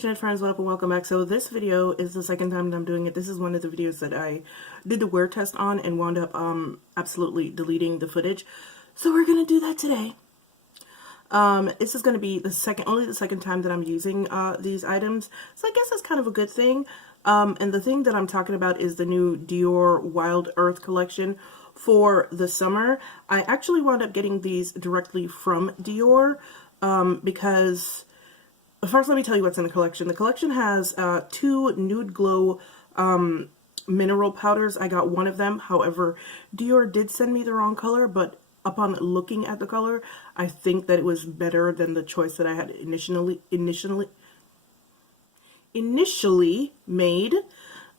internet friends, what up and welcome back. So this video is the second time that I'm doing it. This is one of the videos that I did the wear test on and wound up absolutely deleting the footage. So we're gonna do that today. This is gonna be only the second time that I'm using these items. So I guess that's kind of a good thing. And the thing that I'm talking about is the new Dior Wild Earth collection for the summer. I actually wound up getting these directly from Dior because first, let me tell you what's in the collection. The collection has two Nude Glow mineral powders. I got one of them. However, Dior did send me the wrong color, but upon looking at the color, I think that it was better than the choice that I had initially made.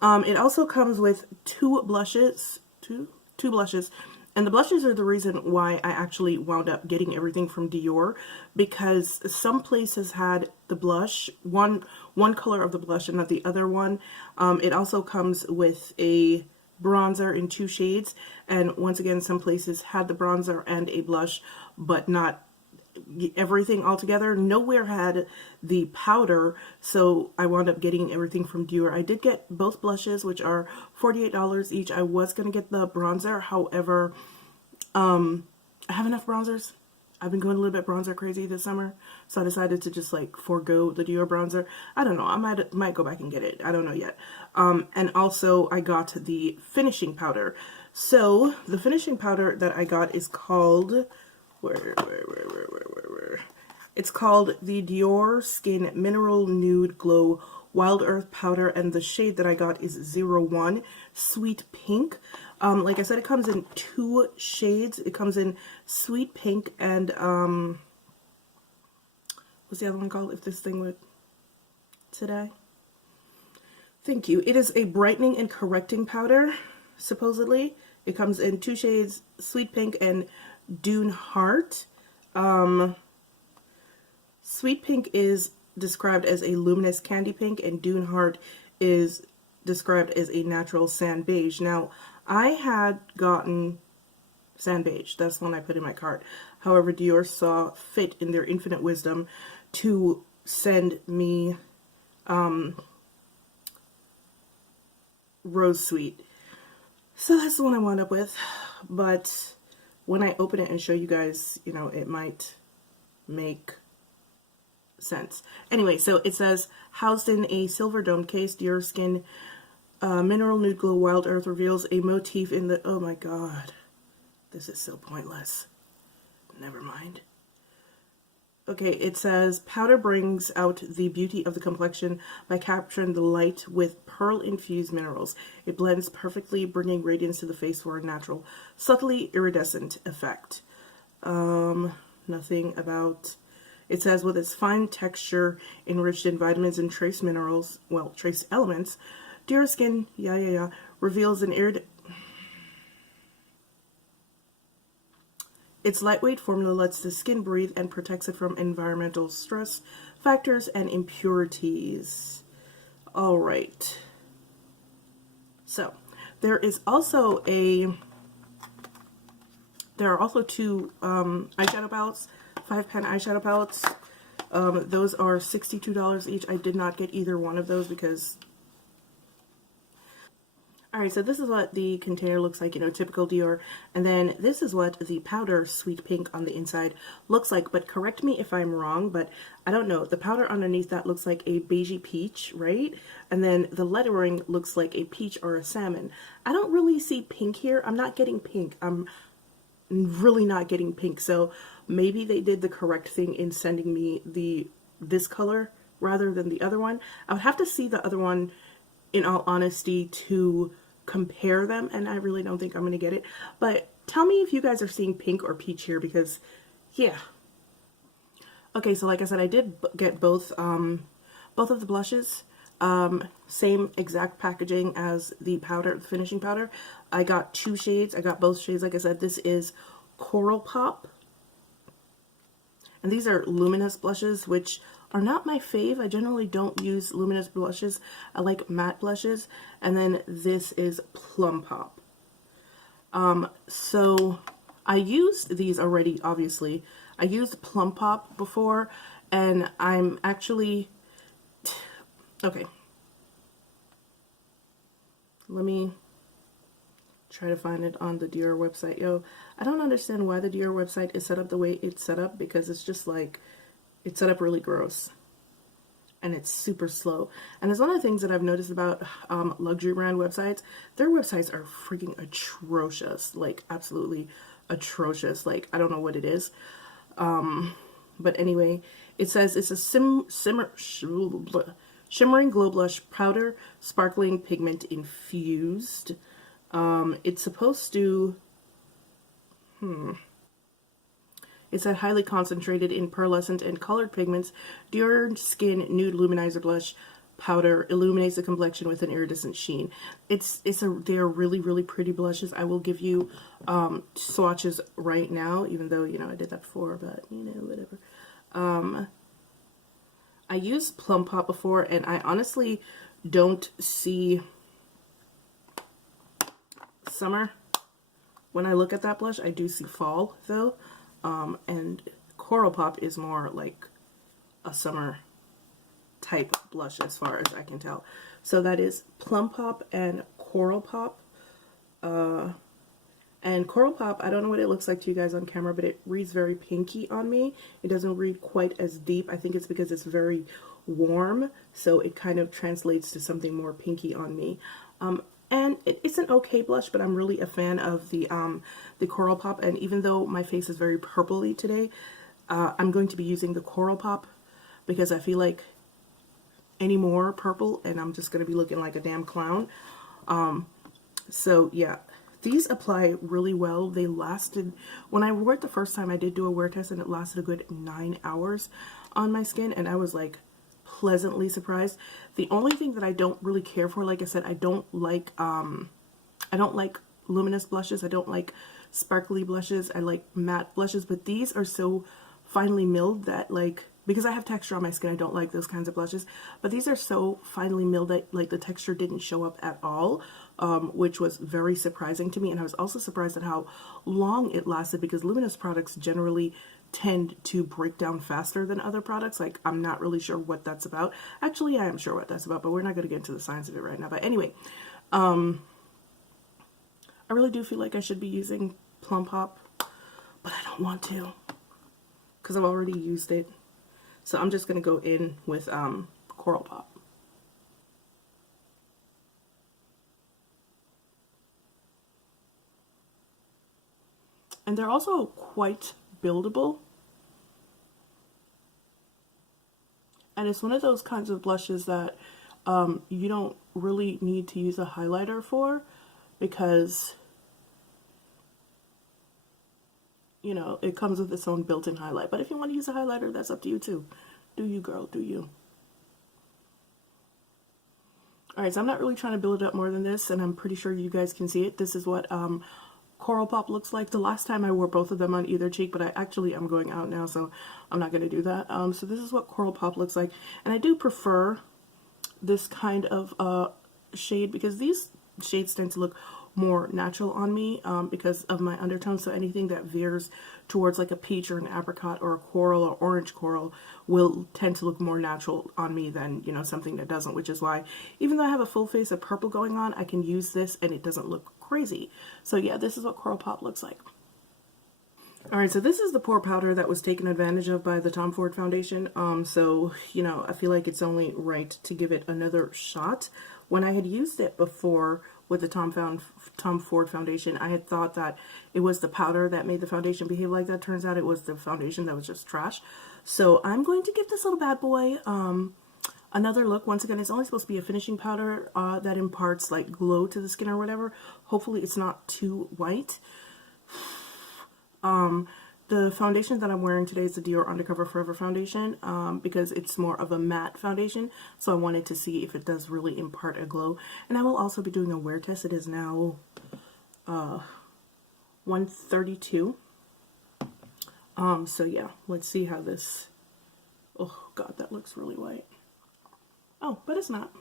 It also comes with two blushes, two blushes. And the blushes are the reason why I actually wound up getting everything from Dior, because some places had the blush, one color of the blush and not the other one. It also comes with a bronzer in two shades, and once again some places had the bronzer and a blush, but not everything all together. Nowhere had the powder, so I wound up getting everything from Dior. I did get both blushes, which are $48 each. I was gonna get the bronzer, however, I have enough bronzers. I've been going a little bit bronzer crazy this summer, so I decided to just like forego the Dior bronzer. I don't know, I might go back and get it. I don't know yet. And also I got the finishing powder. So the finishing powder that I got is called It's called the Dior Skin Mineral Nude Glow Wild Earth Powder, and the shade that I got is 01 Sweet Pink. Like I said, it comes in two shades. It comes in Sweet Pink and what's the other one called? If this thing would today. Thank you. It is a brightening and correcting powder, supposedly. It comes in two shades, Sweet Pink and Dune Heart. Sweet Pink is described as a luminous candy pink, and Dune Heart is described as a natural sand beige. Now, I had gotten sand beige. That's the one I put in my cart. However, Dior saw fit in their infinite wisdom to send me Rose Sweet. So that's the one I wound up with. But when I open it and show you guys, you know, it might make sense. Anyway, so it says, housed in a silver domed case, Dior Skin Mineral Nude Glow Wild Earth reveals a motif in the... Oh my god. This is so pointless. Never mind. Okay, it says, powder brings out the beauty of the complexion by capturing the light with pearl-infused minerals. It blends perfectly, bringing radiance to the face for a natural, subtly iridescent effect. Nothing about... It says, with its fine texture enriched in vitamins and trace minerals, well, trace elements, Dior Skin, reveals an Its lightweight formula lets the skin breathe and protects it from environmental stress factors and impurities. All right. So, there are also two eyeshadow palettes, 5-pan eyeshadow palettes. Those are $62 each. I did not get either one of those because... Alright, so this is what the container looks like, you know, typical Dior. And then this is what the powder Sweet Pink on the inside looks like. But correct me if I'm wrong, but I don't know. The powder underneath that looks like a beigey peach, right? And then the lettering looks like a peach or a salmon. I don't really see pink here. I'm not getting pink. I'm really not getting pink. So maybe they did the correct thing in sending me this color rather than the other one. I would have to see the other one, in all honesty, to compare them, and I really don't think I'm going to get it. But tell me if you guys are seeing pink or peach here, because, yeah. Okay, so like I said, I did get both of the blushes. Same exact packaging as the powder, the finishing powder. I got two shades. I got both shades. Like I said, this is Coral Pop. And these are luminous blushes, which are not my fave. I generally don't use luminous blushes. I like matte blushes. And then this is Plum Pop. So I used these already, obviously. I used Plum Pop before, and I'm actually Okay. Let me try to find it on the Dior website. Yo, I don't understand why the Dior website is set up the way it's set up, because it's just like, it's set up really gross. And it's super slow. And it's one of the things that I've noticed about luxury brand websites. Their websites are freaking atrocious. Like, absolutely atrocious. Like, I don't know what it is. But anyway, it says it's a shimmering glow blush powder, sparkling pigment infused. It's supposed to... It's a highly concentrated in pearlescent and colored pigments. Dior Skin Nude Luminizer Blush Powder illuminates the complexion with an iridescent sheen. They are really, really pretty blushes. I will give you swatches right now, even though, you know, I did that before, but, you know, whatever. I used Plum Pop before, and I honestly don't see summer. When I look at that blush, I do see fall, though. And Coral Pop is more like a summer type blush as far as I can tell. So that is Plum Pop and Coral Pop. And Coral Pop, I don't know what it looks like to you guys on camera, but it reads very pinky on me. It doesn't read quite as deep. I think it's because it's very warm, so it kind of translates to something more pinky on me. And it's an okay blush, but I'm really a fan of the Coral Pop. And even though my face is very purpley today, I'm going to be using the Coral Pop because I feel like any more purple and I'm just going to be looking like a damn clown. So yeah, these apply really well. They lasted, when I wore it the first time, I did do a wear test and it lasted a good 9 hours on my skin, and I was like pleasantly surprised. The only thing that I don't really care for, like I said, I don't like luminous blushes. I don't like sparkly blushes. I like matte blushes, but these are so finely milled that, like, because I have texture on my skin, I don't like those kinds of blushes, but these are so finely milled that, like, the texture didn't show up at all, which was very surprising to me. And I was also surprised at how long it lasted, because luminous products generally tend to break down faster than other products. Like, I'm not really sure what that's about. Actually, I am sure what that's about, but we're not going to get into the science of it right now. But anyway, I really do feel like I should be using Plum Pop, but I don't want to because I've already used it. So I'm just going to go in with Coral Pop. And they're also quite buildable. And it's one of those kinds of blushes that you don't really need to use a highlighter for, because, you know, it comes with its own built-in highlight. But if you want to use a highlighter, that's up to you too. Do you, girl, do you. Alright, so I'm not really trying to build it up more than this, and I'm pretty sure you guys can see it. This is what Coral Pop looks like. The last time I wore both of them on either cheek, but I'm going out now, so I'm not going to do that. So this is what Coral Pop looks like. And I do prefer this kind of shade, because these shades tend to look more natural on me because of my undertones. So anything that veers towards like a peach or an apricot or a coral or orange coral will tend to look more natural on me than, you know, something that doesn't, which is why even though I have a full face of purple going on, I can use this and it doesn't look crazy. So yeah, this is what Coral Pop looks like. Alright, so this is the pore powder that was taken advantage of by the Tom Ford foundation. So, you know, I feel like it's only right to give it another shot. When I had used it before with the Tom Ford foundation, I had thought that it was the powder that made the foundation behave like that. Turns out it was the foundation that was just trash. So I'm going to give this little bad boy another look. Once again, it's only supposed to be a finishing powder that imparts like glow to the skin or whatever. Hopefully it's not too white. The foundation that I'm wearing today is the Dior Undercover Forever foundation because it's more of a matte foundation, so I wanted to see if it does really impart a glow. And I will also be doing a wear test. It is now 1:32. So yeah, let's see how this... Oh god, that looks really white. Oh, but it's not.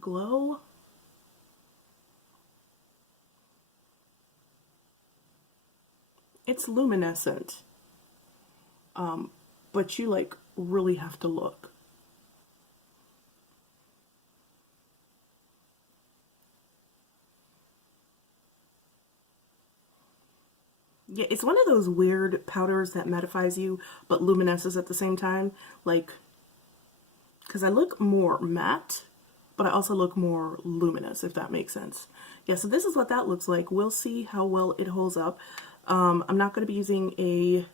Glow. It's luminescent. but you like really have to look. Yeah, it's one of those weird powders that mattifies you but luminesces at the same time. Like, because I look more matte, but I also look more luminous, if that makes sense. Yeah, so this is what that looks like. We'll see how well it holds up. I'm not going to be using a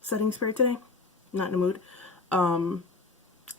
setting spray today. Not in the mood.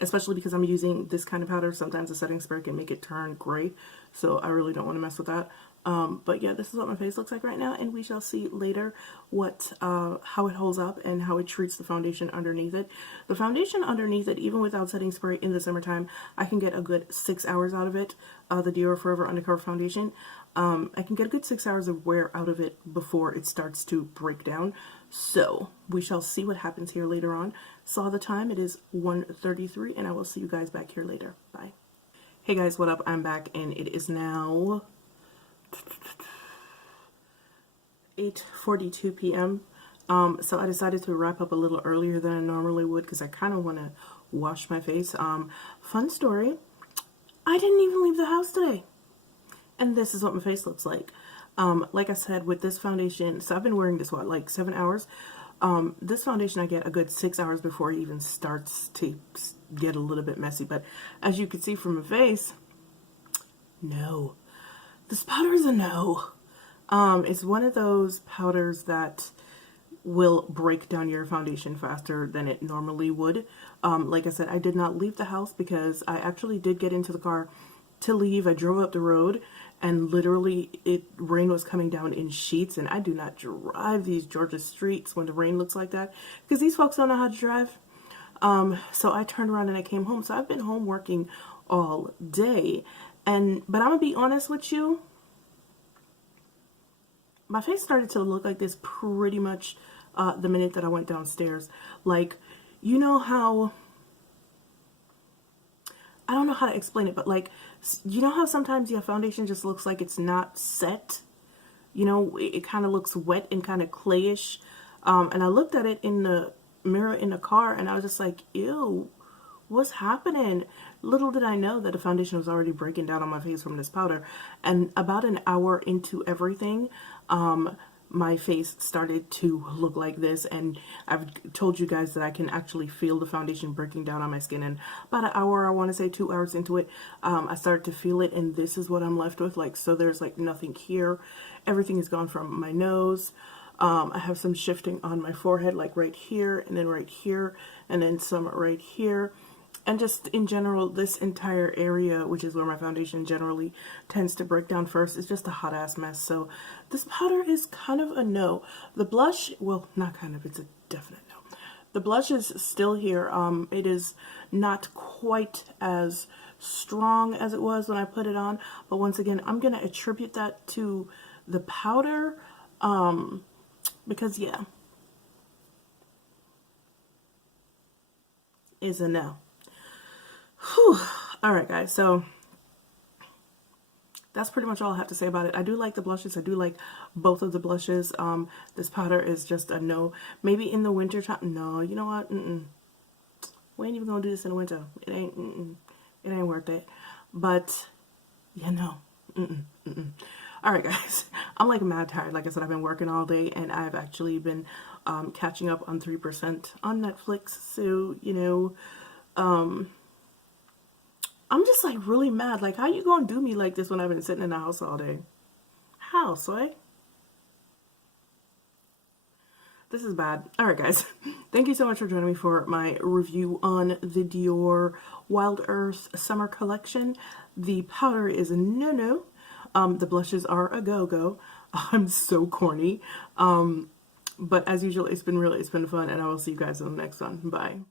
Especially because I'm using this kind of powder. Sometimes a setting spray can make it turn gray, so I really don't want to mess with that. But yeah, this is what my face looks like right now, and we shall see later what how it holds up and how it treats the foundation underneath it. The foundation underneath it, even without setting spray in the summertime, I can get a good 6 hours out of it. The Dior Forever Undercover foundation. I can get a good 6 hours of wear out of it before it starts to break down. So we shall see what happens here later on. Saw the time, it is 1:33, and I will see you guys back here later. Bye. Hey guys, what up? I'm back, and it is now 8:42 p.m. So I decided to wrap up a little earlier than I normally would because I kind of want to wash my face. Fun story, I didn't even leave the house today. And this is what my face looks like. Like I said, with this foundation, so I've been wearing this, what, like 7 hours? This foundation I get a good 6 hours before it even starts to get a little bit messy. But as you can see from my face, no. This powder is a no. It's one of those powders that will break down your foundation faster than it normally would. Like I said, I did not leave the house because I actually did get into the car to leave. I drove up the road and literally rain was coming down in sheets, and I do not drive these Georgia streets when the rain looks like that because these folks don't know how to drive. So I turned around and I came home. So I've been home working all day, but I'm gonna be honest with you, my face started to look like this pretty much the minute that I went downstairs. Like, you know how, I don't know how to explain it, but like, you know how sometimes your foundation just looks like it's not set? You know, it kind of looks wet and kind of clayish. And I looked at it in the mirror in the car and I was just like, ew, what's happening? Little did I know that the foundation was already breaking down on my face from this powder. And about an hour into everything, my face started to look like this, and I've told you guys that I can actually feel the foundation breaking down on my skin, and about an hour, I want to say 2 hours into it, I started to feel it, and this is what I'm left with. Like, so there's like nothing here. Everything is gone from my nose. I have some shifting on my forehead, like right here, and then right here, and then some right here. And just in general, this entire area, which is where my foundation generally tends to break down first, is just a hot ass mess. So this powder is kind of a no. The blush, well, not kind of, it's a definite no. The blush is still here. It is not quite as strong as it was when I put it on. But once again, I'm going to attribute that to the powder because, yeah, is a no. Whew. All right, guys, so that's pretty much all I have to say about it. I do like the blushes. I do like both of the blushes. This powder is just a no. Maybe in the winter time. No, you know what? We ain't even gonna do this in the winter. It ain't worth it. But yeah, no. All right, guys. I'm like mad tired. Like I said, I've been working all day, and I've actually been catching up on 3% on Netflix. So you know, I'm just like really mad. Like, how you gonna do me like this when I've been sitting in the house all day? How, soy? This is bad. All right, guys. Thank you so much for joining me for my review on the Dior Wild Earth Summer Collection. The powder is a no-no. The blushes are a go-go. I'm so corny. But as usual, it's been fun, and I will see you guys in the next one. Bye.